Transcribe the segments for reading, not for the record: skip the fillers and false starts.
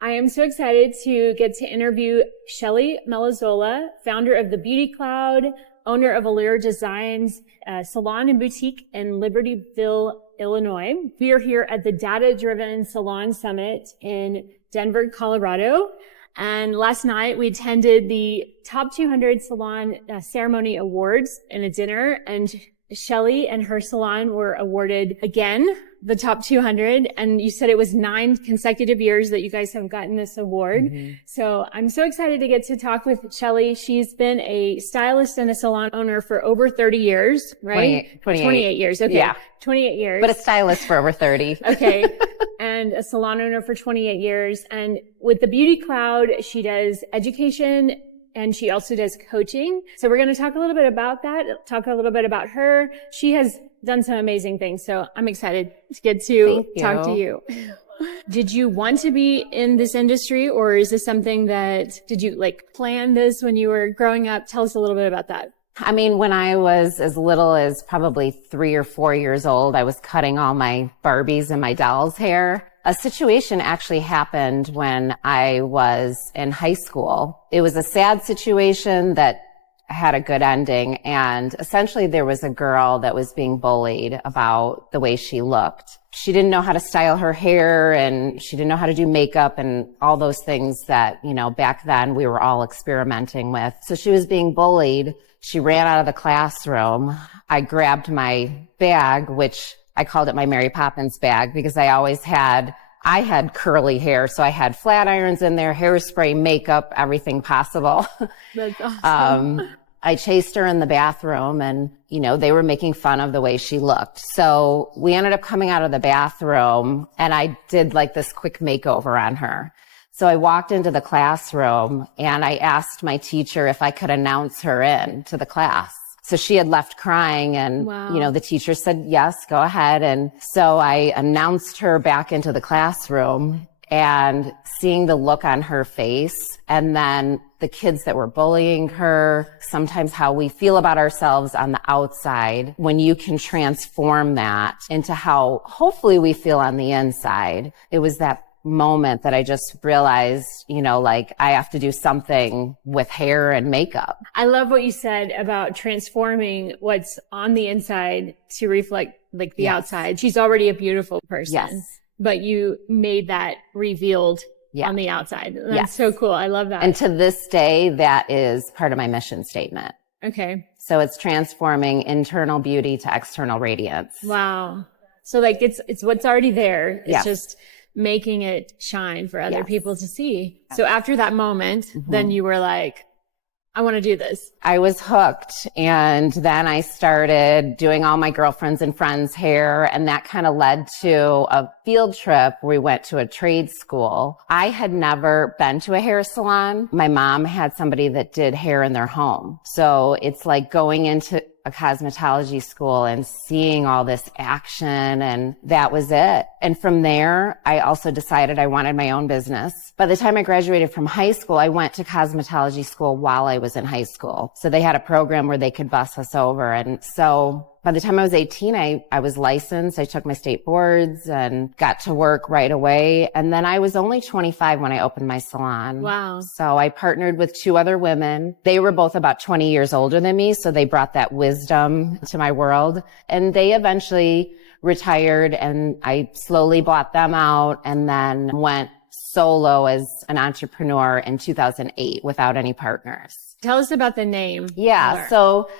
I am so excited to get to interview Shelly Malizola, founder of the Beauty Cloud, owner of Allure Designs, a salon and boutique in Libertyville, Illinois. We are here at the Data Driven Salon Summit in Denver, Colorado. And last night we attended the Top 200 Salon Ceremony Awards in a dinner, and Shelly and her salon were awarded again the top 200. And you said it was 9 consecutive years that you guys have gotten this award. Mm-hmm. So I'm so excited to get to talk with Shelly. She's been a stylist and a salon owner for over 30 years, right? 28 years. Okay. Yeah. 28 years. But a stylist for over 30. Okay. And a salon owner for 28 years. And with the Beauty Cloud, she does education and she also does coaching. So we're going to talk a little bit about that, talk a little bit about her. She has done some amazing things. So I'm excited to get to talk to you. Did you want to be in this industry, or is this something did you plan this when you were growing up? Tell us a little bit about that. I mean, when I was as little as probably 3 or 4 years old, I was cutting all my Barbies and my dolls' hair. A situation actually happened when I was in high school. It was a sad situation that had a good ending, and essentially there was a girl that was being bullied about the way she looked. She didn't know how to style her hair, and she didn't know how to do makeup and all those things that, back then we were all experimenting with. So she was being bullied. She ran out of the classroom. I grabbed my bag, which I called it my Mary Poppins bag, because I had curly hair. So I had flat irons in there, hairspray, makeup, everything possible. That's awesome. I chased her in the bathroom, and, they were making fun of the way she looked. So we ended up coming out of the bathroom, and I did this quick makeover on her. So I walked into the classroom and I asked my teacher if I could announce her in to the class. So she had left crying, and, wow. The teacher said, yes, go ahead. And so I announced her back into the classroom, and seeing the look on her face, and then the kids that were bullying her, sometimes how we feel about ourselves on the outside, when you can transform that into how hopefully we feel on the inside. It was that moment that I just realized, I have to do something with hair and makeup. I love what you said about transforming what's on the inside to reflect the yes. outside. She's already a beautiful person. Yes. But you made that revealed on the outside. That's so cool. I love that. And to this day, that is part of my mission statement. Okay. So it's transforming internal beauty to external radiance. Wow. So it's what's already there. It's just making it shine for other people to see. So after that moment, then you were like, I want to do this. I was hooked. And then I started doing all my girlfriends and friends' hair. And that kind of led to a field trip where we went to a trade school. I had never been to a hair salon. My mom had somebody that did hair in their home. So it's like going into a cosmetology school and seeing all this action, and that was it. And from there, I also decided I wanted my own business. By the time I graduated from high school, I went to cosmetology school while I was in high school. So they had a program where they could bus us over. And so by the time I was 18, I was licensed. I took my state boards and got to work right away. And then I was only 25 when I opened my salon. Wow. So I partnered with 2 other women. They were both about 20 years older than me, so they brought that wisdom to my world. And they eventually retired, and I slowly bought them out and then went solo as an entrepreneur in 2008 without any partners. Tell us about the name. Yeah. So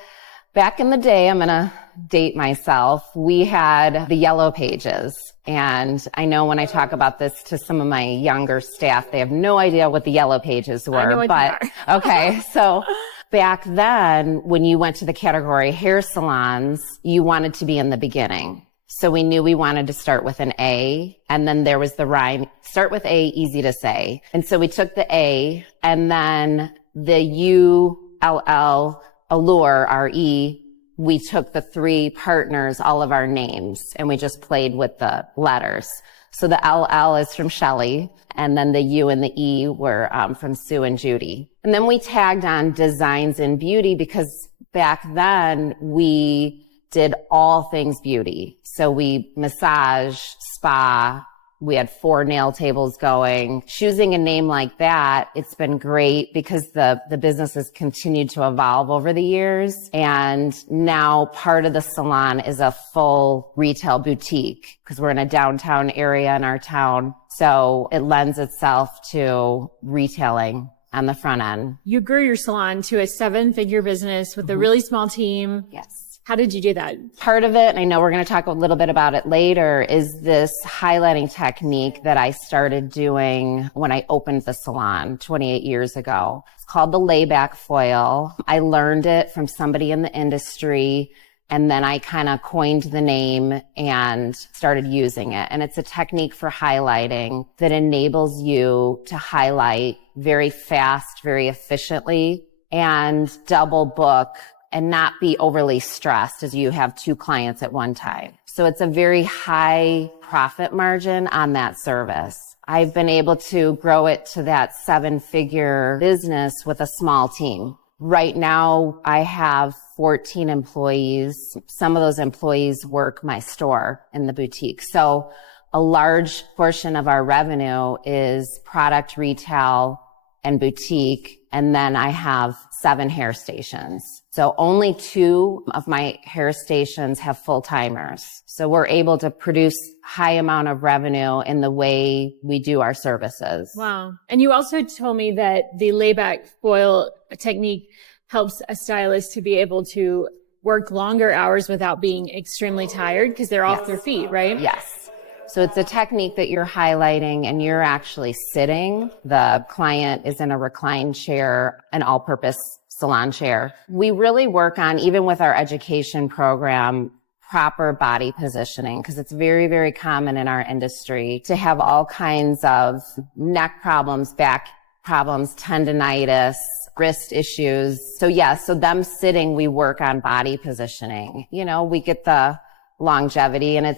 back in the day, I'm going to date myself, we had the yellow pages. And I know when I talk about this to some of my younger staff, they have no idea what the yellow pages were. I know what but they are. Okay. So back then, when you went to the category hair salons, you wanted to be in the beginning. So we knew we wanted to start with an A, and then there was the rhyme, start with A, easy to say. And so we took the A, and then the U-L-L, Allure, R-E, we took the 3 partners, all of our names, and we just played with the letters. So the L-L is from Shelly, and then the U and the E were from Sue and Judy. And then we tagged on designs in beauty because back then we did all things beauty. So we massage, spa, We had 4 nail tables going. Choosing a name like that, it's been great because the business has continued to evolve over the years. And now part of the salon is a full retail boutique because we're in a downtown area in our town. So it lends itself to retailing on the front end. You grew your salon to a 7-figure business with a really small team. Yes. How did you do that? Part of it, and I know we're going to talk a little bit about it later, is this highlighting technique that I started doing when I opened the salon 28 years ago. It's called the Layback Foil. I learned it from somebody in the industry, and then I kind of coined the name and started using it. And it's a technique for highlighting that enables you to highlight very fast, very efficiently, and double book and not be overly stressed as you have 2 clients at one time. So it's a very high profit margin on that service. I've been able to grow it to that 7-figure business with a small team. Right now, I have 14 employees. Some of those employees work my store in the boutique. So a large portion of our revenue is product retail and boutique. And then I have 7 hair stations. So only 2 of my hair stations have full-timers. So we're able to produce high amount of revenue in the way we do our services. Wow. And you also told me that the layback foil technique helps a stylist to be able to work longer hours without being extremely tired because they're off their feet, right? Yes. So it's a technique that you're highlighting and you're actually sitting. The client is in a reclined chair, an all-purpose salon chair. We really work on, even with our education program, proper body positioning because it's very, very common in our industry to have all kinds of neck problems, back problems, tendonitis, wrist issues. So so them sitting, we work on body positioning. You know, we get the longevity and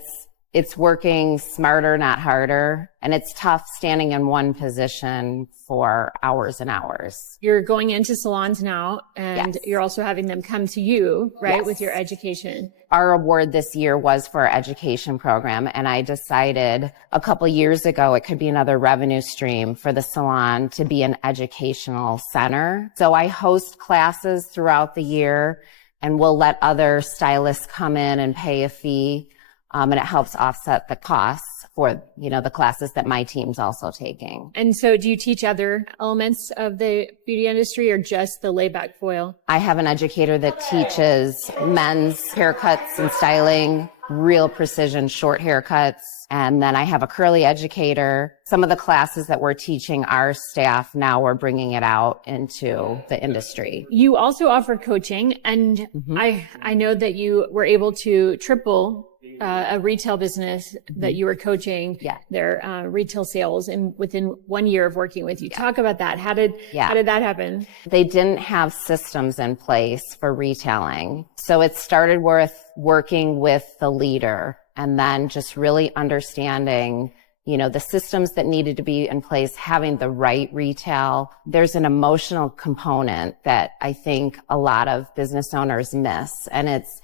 it's working smarter, not harder. And it's tough standing in one position for hours and hours. You're going into salons now and you're also having them come to you, right? With your education. Our award this year was for our education program. And I decided a couple years ago, it could be another revenue stream for the salon to be an educational center. So I host classes throughout the year and we'll let other stylists come in and pay a fee. And it helps offset the costs for, the classes that my team's also taking. And so do you teach other elements of the beauty industry or just the layback foil? I have an educator that teaches men's haircuts and styling, real precision short haircuts. And then I have a curly educator. Some of the classes that we're teaching our staff now, we're bringing it out into the industry. You also offer coaching, and I know that you were able to triple a retail business that you were coaching their retail sales within 1 year of working with you. Talk about that. How did that happen? They didn't have systems in place for retailing. So it started with working with the leader and then just really understanding, the systems that needed to be in place, having the right retail. There's an emotional component that I think a lot of business owners miss. And it's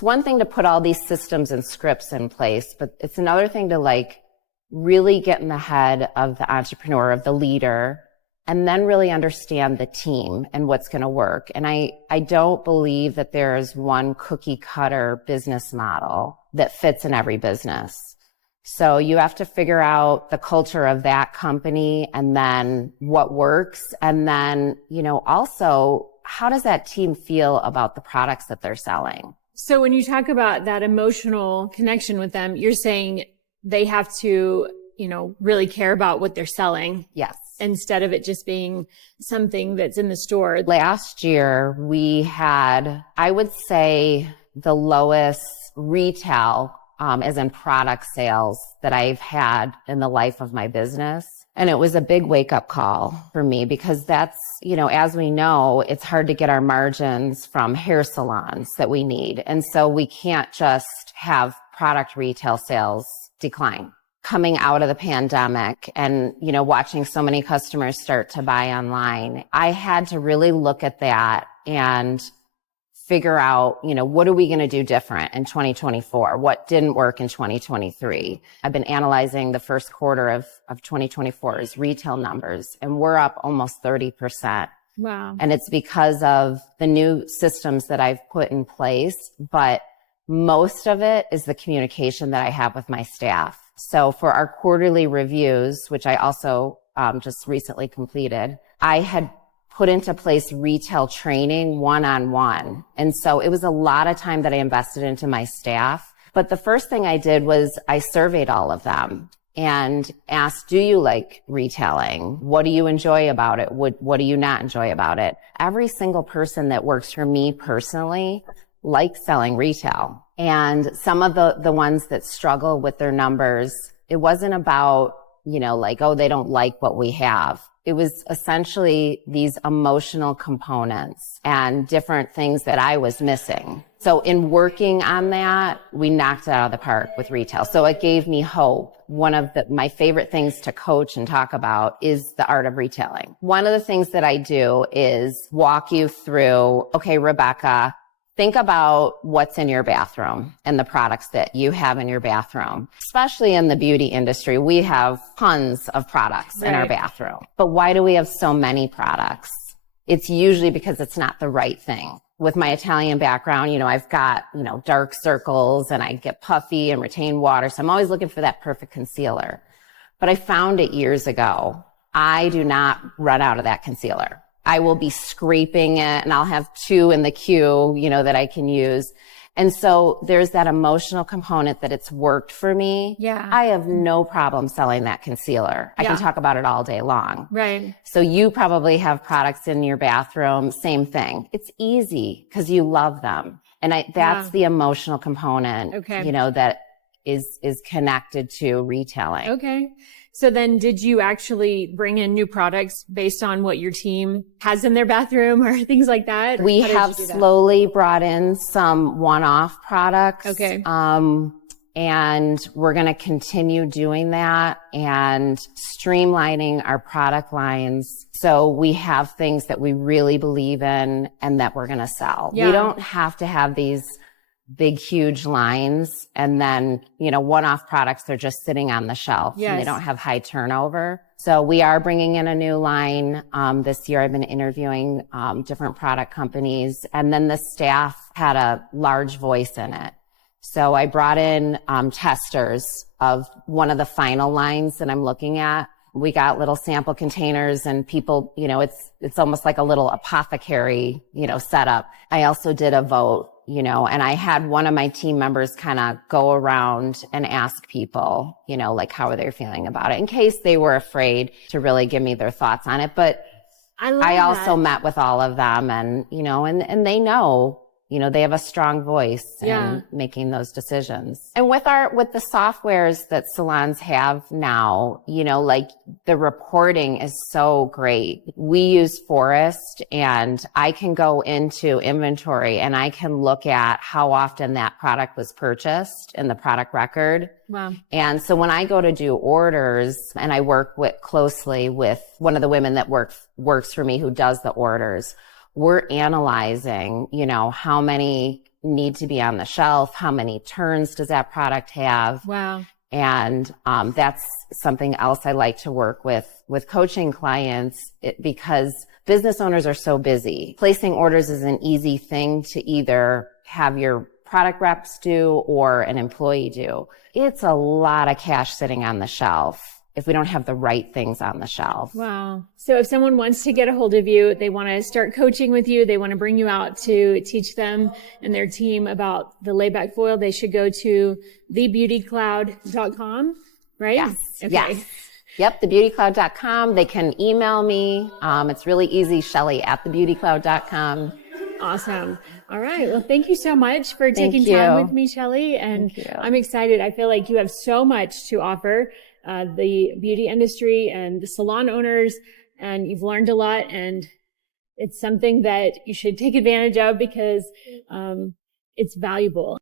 one thing to put all these systems and scripts in place, but it's another thing to really get in the head of the entrepreneur, of the leader, and then really understand the team and what's going to work. And I don't believe that there is one cookie cutter business model that fits in every business. So you have to figure out the culture of that company and then what works. And then, also how does that team feel about the products that they're selling? So when you talk about that emotional connection with them, you're saying they have to, really care about what they're selling. Yes. Instead of it just being something that's in the store. Last year, we had, I would say, the lowest retail, as in product sales that I've had in the life of my business. And it was a big wake-up call for me because that's, as we know, it's hard to get our margins from hair salons that we need. And so we can't just have product retail sales decline. Coming out of the pandemic and, watching so many customers start to buy online, I had to really look at that and figure out, what are we going to do different in 2024? What didn't work in 2023? I've been analyzing the first quarter of 2024's retail numbers, and we're up almost 30%. Wow. And it's because of the new systems that I've put in place, but most of it is the communication that I have with my staff. So for our quarterly reviews, which I also just recently completed, I had put into place retail training one-on-one. And so it was a lot of time that I invested into my staff. But the first thing I did was I surveyed all of them and asked, do you like retailing? What do you enjoy about it? What do you not enjoy about it? Every single person that works for me personally likes selling retail. And some of the ones that struggle with their numbers, it wasn't about, oh, they don't like what we have. It was essentially these emotional components and different things that I was missing. So in working on that, we knocked it out of the park with retail. So it gave me hope. One of my favorite things to coach and talk about is the art of retailing. One of the things that I do is walk you through, okay, Rebekah, think about what's in your bathroom and the products that you have in your bathroom. Especially in the beauty industry, we have tons of products in our bathroom. But why do we have so many products? It's usually because it's not the right thing. With my Italian background, I've got, dark circles and I get puffy and retain water. So I'm always looking for that perfect concealer. But I found it years ago. I do not run out of that concealer. I will be scraping it and I'll have 2 in the queue, that I can use. And so there's that emotional component that it's worked for me. Yeah. I have no problem selling that concealer. I can talk about it all day long. Right. So you probably have products in your bathroom. Same thing. It's easy because you love them. And that's the emotional component, that is connected to retailing. Okay. So then did you actually bring in new products based on what your team has in their bathroom or things like that? We have slowly brought in some one-off products. Okay. And we're going to continue doing that and streamlining our product lines. So we have things that we really believe in and that we're going to sell. Yeah. We don't have to have these big, huge lines. And then, one-off products, they're just sitting on the shelf and they don't have high turnover. So we are bringing in a new line. This year I've been interviewing different product companies, and then the staff had a large voice in it. So I brought in testers of one of the final lines that I'm looking at. We got little sample containers and people, it's almost like a little apothecary, setup. I also did a vote, and I had one of my team members kind of go around and ask people, how are they feeling about it in case they were afraid to really give me their thoughts on it. But I also met with all of them and, and they know, they have a strong voice in making those decisions. And with the softwares that salons have now, the reporting is so great. We use Forest, and I can go into inventory and I can look at how often that product was purchased in the product record. Wow. And so when I go to do orders and I work closely with one of the women that works for me who does the orders, we're analyzing, how many need to be on the shelf, how many turns does that product have. Wow. And that's something else I like to work with coaching clients because business owners are so busy. Placing orders is an easy thing to either have your product reps do or an employee do. It's a lot of cash sitting on the shelf if we don't have the right things on the shelf. Wow. So if someone wants to get a hold of you, they want to start coaching with you, they want to bring you out to teach them and their team about the Layback Foil, they should go to thebeautycloud.com, right? Yes. Okay. Yes. Yep, thebeautycloud.com. They can email me. It's really easy, Shelly@thebeautycloud.com. Awesome. All right. Well, thank you so much for taking time with me, Shelly. And I'm excited. I feel like you have so much to offer the beauty industry and the salon owners, and you've learned a lot, and it's something that you should take advantage of because it's valuable.